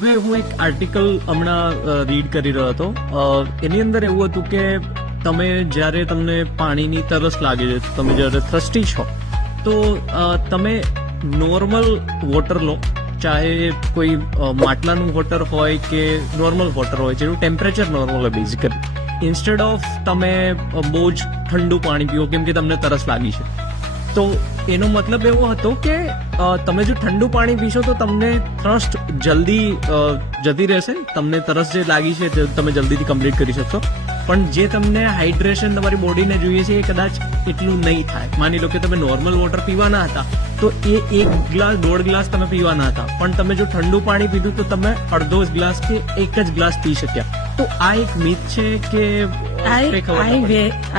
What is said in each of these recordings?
હવે હું એક આર્ટિકલ હમણાં રીડ કરી રહ્યો હતો. એની અંદર એવું હતું કે તમે જ્યારે તમને પાણીની તરસ લાગે છે, તમે જ્યારે થર્સ્ટી છો, તો તમે નોર્મલ વોટર લો, ચાહે કોઈ માટલાનું વોટર હોય કે નોર્મલ વોટર હોય, જેનું ટેમ્પરેચર નોર્મલ હોય બેઝિકલી. ઇન્સ્ટેડ ઓફ તમે બહુ જ ઠંડુ પાણી પીવો કેમ કે તમને તરસ લાગી છે. તો એનો મતલબ એવો હતો કે તમે જો ઠંડુ પાણી પીશો તો તમને થર્સ્ટ જલ્દી જતી રહેશે, તમને તરસ જે લાગી છે તે તમે જલ્દીથી કમ્પ્લીટ કરી શકશો. પણ જે તમને હાઇડ્રેશન તમારી બોડીને જોઈએ છે એ કદાચ એટલું નહીં થાય. માની લો કે તમે નોર્મલ વોટર પીવાના હતા તો એ 1 ગ્લાસ 1.5 ગ્લાસ તમે પીવાના હતા, પણ તમે જો ઠંડુ પાણી પીધું તો તમે અડધો ગ્લાસ કે 1 જ ગ્લાસ પી શક્યા. તો આ એક મિથ છે કે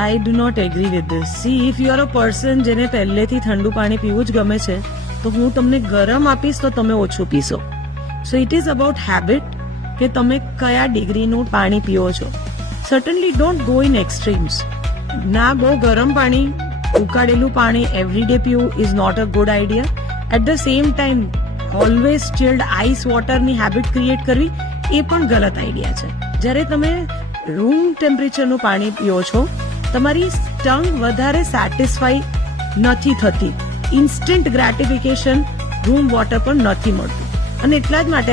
I do not agree with this. See, if you are a person જેને પહેલેથી ઠંડુ પાણી પીવું જ ગમે છે, તો હું તમને ગરમ આપીશ તો તમે ઓછું પીશો. So it is about habit કે તમે કયા ડિગ્રીનું પાણી પીવો છો. Certainly don't go in extremes. ના બહુ ગરમ પાણી, ઉકાળેલું પાણી એવરીડે પીવું is not a good idea. At the same time always chilled ice વોટરની હેબિટ ક્રિએટ કરવી એ પણ ગલત આઈડિયા છે. જ્યારે તમે રૂમ ટેમ્પરેચરનું પાણી પીઓ છો, તમારી ટંગ વધારે સેટિસ્ફાઈ નથી થતી. ઇન્સ્ટન્ટ ગ્રેટિફિકેશન રૂમ વોટર પર નથી મળતું, અને એટલા જ માટે